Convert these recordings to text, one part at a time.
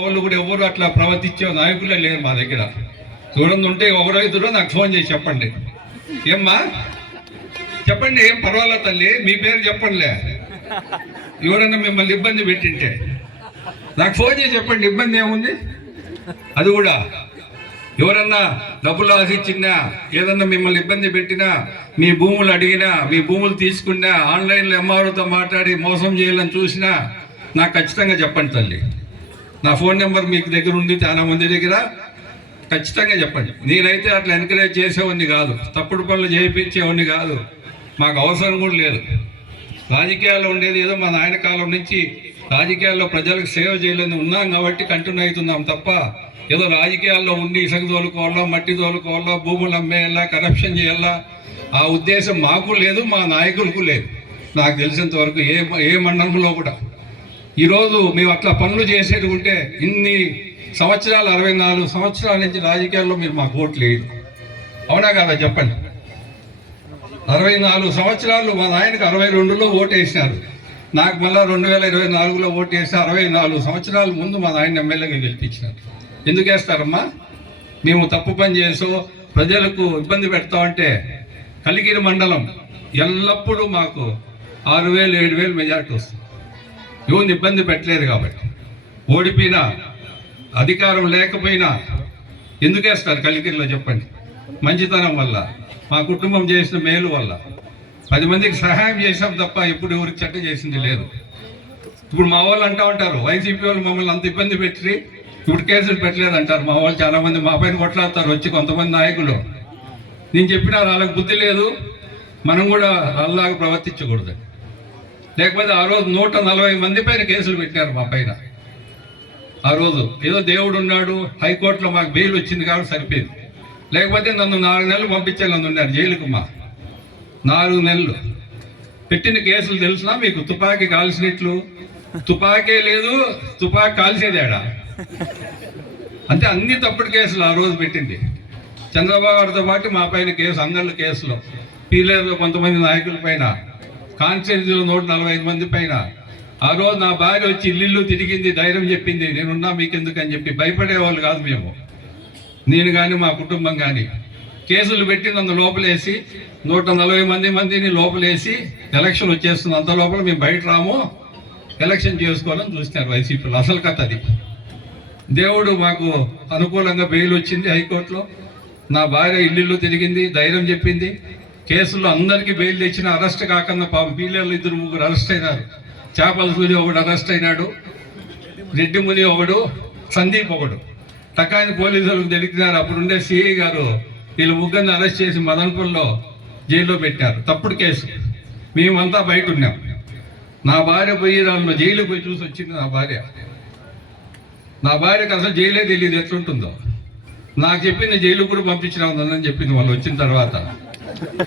వాళ్ళు కూడా ఎవరు అట్లా ప్రవర్తించే నాయకులే లేరు మా దగ్గర. దూరం ఉంటే ఎవరో ఇద్దరు నాకు ఫోన్ చేసి చెప్పండి. ఏమ్మా చెప్పండి, ఏం పర్వాలేదు తల్లి, మీ పేరు చెప్పండిలే. ఎవరన్నా మిమ్మల్ని ఇబ్బంది పెట్టింటే నాకు ఫోన్ చేసి చెప్పండి, ఇబ్బంది ఏముంది. అది కూడా ఎవరన్నా డబ్బులు ఆశించినా, ఏదన్నా మిమ్మల్ని ఇబ్బంది పెట్టినా, మీ భూములు అడిగినా, మీ భూములు తీసుకున్నా, ఆన్లైన్లో ఎంఆర్ఓతో మాట్లాడి మోసం చేయాలని చూసినా నాకు ఖచ్చితంగా చెప్పండి తల్లి. నా ఫోన్ నెంబర్ మీకు దగ్గర ఉంది, చాలా మంది దగ్గర. ఖచ్చితంగా చెప్పండి. నేనైతే అట్లా ఎంకరేజ్ చేసేవాడిని కాదు, తప్పుడు పనులు చేయించేవాడిని కాదు, మాకు అవసరం కూడా లేదు. రాజకీయాల్లో ఉండేది ఏదో మా నాయన కాలం నుంచి రాజకీయాల్లో ప్రజలకు సేవ చేయాలని ఉన్నాం కాబట్టి కంటిన్యూ అవుతున్నాం తప్ప ఏదో రాజకీయాల్లో ఉండి ఇసుక తోలుకోవాలా, మట్టి తోలుకోవాలా, భూములు అమ్మేయాలా, కరప్షన్ చేయాలా, ఆ ఉద్దేశం మాకు లేదు, మా నాయకులకు లేదు. నాకు తెలిసినంత వరకు ఏ మండలంలో కూడా ఈరోజు మేము అట్లా పనులు చేసేది ఉంటే ఇన్ని సంవత్సరాలు 64 సంవత్సరాల నుంచి రాజకీయాల్లో మీరు మాకు ఓట్లు లేదు. అవునా కదా చెప్పండి. 64 సంవత్సరాలు మా నాయనకు 62లో ఓటు వేసినారు, నాకు మళ్ళీ 2024లో ఓటు వేసి 64 సంవత్సరాల ముందు మా నాయన ఎమ్మెల్యేగా గెలిపించినారు. ఎందుకు వేస్తారమ్మా? మేము తప్పు పని చేసో ప్రజలకు ఇబ్బంది పెడతామంటే కలిగిరి మండలం ఎల్లప్పుడూ మాకు 6,000 7,000 మెజార్టీ వస్తుంది. ఎవరిని ఇబ్బంది పెట్టలేదు కాబట్టి. ఓడిపోయినా అధికారం లేకపోయినా ఎందుకు వేస్తారు కలిగిరిలో చెప్పండి? మంచితనం వల్ల, మా కుటుంబం చేసిన మేలు వల్ల, 10 మందికి సహాయం చేసాం తప్ప ఎప్పుడు ఎవరికి చెడ్డ చేసింది లేదు. ఇప్పుడు మా వాళ్ళు అంటూ ఉంటారు, వైసీపీ వాళ్ళు మమ్మల్ని అంత ఇబ్బంది పెట్టి ఇప్పుడు కేసులు పెట్టలేదు అంటారు. మా వాళ్ళు చాలా మంది మా పైన కొట్లాడతారు వచ్చి కొంతమంది నాయకులు. నేను చెప్పినా వాళ్ళకి బుద్ధి లేదు, మనం కూడా వాళ్ళలాగా ప్రవర్తించకూడదు. లేకపోతే ఆ రోజు 140 మంది పైన కేసులు పెట్టారు మా పైన. ఆ రోజు ఏదో దేవుడు ఉన్నాడు, హైకోర్టులో మాకు బెయిల్ వచ్చింది కాబట్టి సరిపోయింది. లేకపోతే నన్ను 4 నెలలు పంపించాలని ఉన్నారు జైలుకు. 4 నెలలు పెట్టిన కేసులు తెలిసినా మీకు? తుపాకీ కాల్చినట్లు, తుపాకీ లేదు, తుపాకీ కాల్చేదేడా అంటే అన్ని తప్పుడు కేసులు ఆ రోజు పెట్టింది. చంద్రబాబు గారితో పాటు మా పైన కేసు, అందరిలో కేసులో, పీలేరులో కొంతమంది నాయకుల పైన, కాన్స్టిట్యూన్సీలో 145 మంది పైన. ఆ రోజు నా భార్య వచ్చి ఇల్లు తిరిగింది, ధైర్యం చెప్పింది, నేనున్నా మీకెందుకు అని చెప్పి. భయపడేవాళ్ళు కాదు మేము, నేను కానీ మా కుటుంబం కానీ. కేసులు పెట్టి నన్ను లోపలేసి 140 మందిని లోపలేసి ఎలక్షన్ వచ్చేస్తుంది, అంత లోపల మేము బయట రాము, ఎలక్షన్ చేసుకోవాలని చూస్తున్నారు వైసీపీలో. అసలు కథ అది. దేవుడు మాకు అనుకూలంగా బెయిల్ వచ్చింది హైకోర్టులో. నా భార్య ఇల్లు తిరిగింది, ధైర్యం చెప్పింది. కేసుల్లో అందరికీ బెయిల్ తెచ్చిన, అరెస్ట్ కాకుండా పాపం పీలేళ్ళు 2-3 అరెస్ట్ అయినారు. చేపల సూర్య ఒకడు అరెస్ట్ అయినాడు, రెడ్డి ముని ఒకడు, సందీప్ ఒకడు. టకాని పోలీసులకు తెలిపినారు. అప్పుడుండే సిఐ గారు వీళ్ళు ముగ్గురిని అరెస్ట్ చేసి మదనపూర్లో జైల్లో పెట్టారు, తప్పుడు కేసు. మేమంతా బయట ఉన్నాం. నా భార్య పోయి దానిలో జైలుకి పోయి చూసి వచ్చింది. నా భార్యకు అసలు జైలే తెలియదు ఎట్లుంటుందో. నాకు చెప్పింది జైలు కూడా పంపించిన ఉందని చెప్పింది వాళ్ళు వచ్చిన తర్వాత.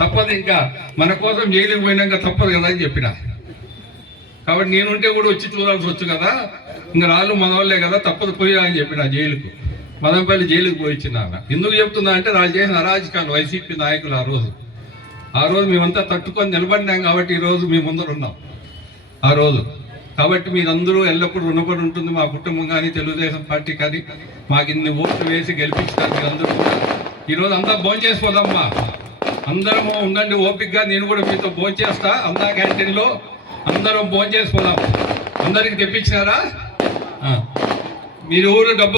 తప్పదు, ఇంకా మన కోసం జైలుకి పోయినాక తప్పదు కదా అని చెప్పిన. కాబట్టి నేనుంటే కూడా వచ్చి చూడాల్సి వచ్చు కదా, ఇంకా రాళ్ళు మన వాళ్ళే కదా, తప్పదు పోయా అని చెప్పిన జైలుకు. మదనపల్లి జైలుకు పోయి వచ్చిన. ఎందుకు చెప్తున్నా అంటే వాళ్ళు చేసిన అరాజకాలు వైసీపీ నాయకులు ఆ రోజు మేమంతా తట్టుకొని నిలబడినాం కాబట్టి ఈరోజు మీ ముందర ఉన్నాం ఆ రోజు. కాబట్టి మీరందరూ ఎల్లప్పుడూ రుణపడి ఉంటుంది మా కుటుంబం కానీ, తెలుగుదేశం పార్టీ కానీ. మాకు ఇన్ని ఓట్లు వేసి గెలిపించారు మీరందరూ కూడా. ఈరోజు అంతా భోంచేసిపోదామ్మా, అందరము ఉండండి ఓపికగా. నేను కూడా మీతో భోంచేస్తా, అందా క్యాంటీన్లో అందరం భోంచేసిపోదాం. అందరికి తెప్పించినారా? మీరు ఊరు డబ్బు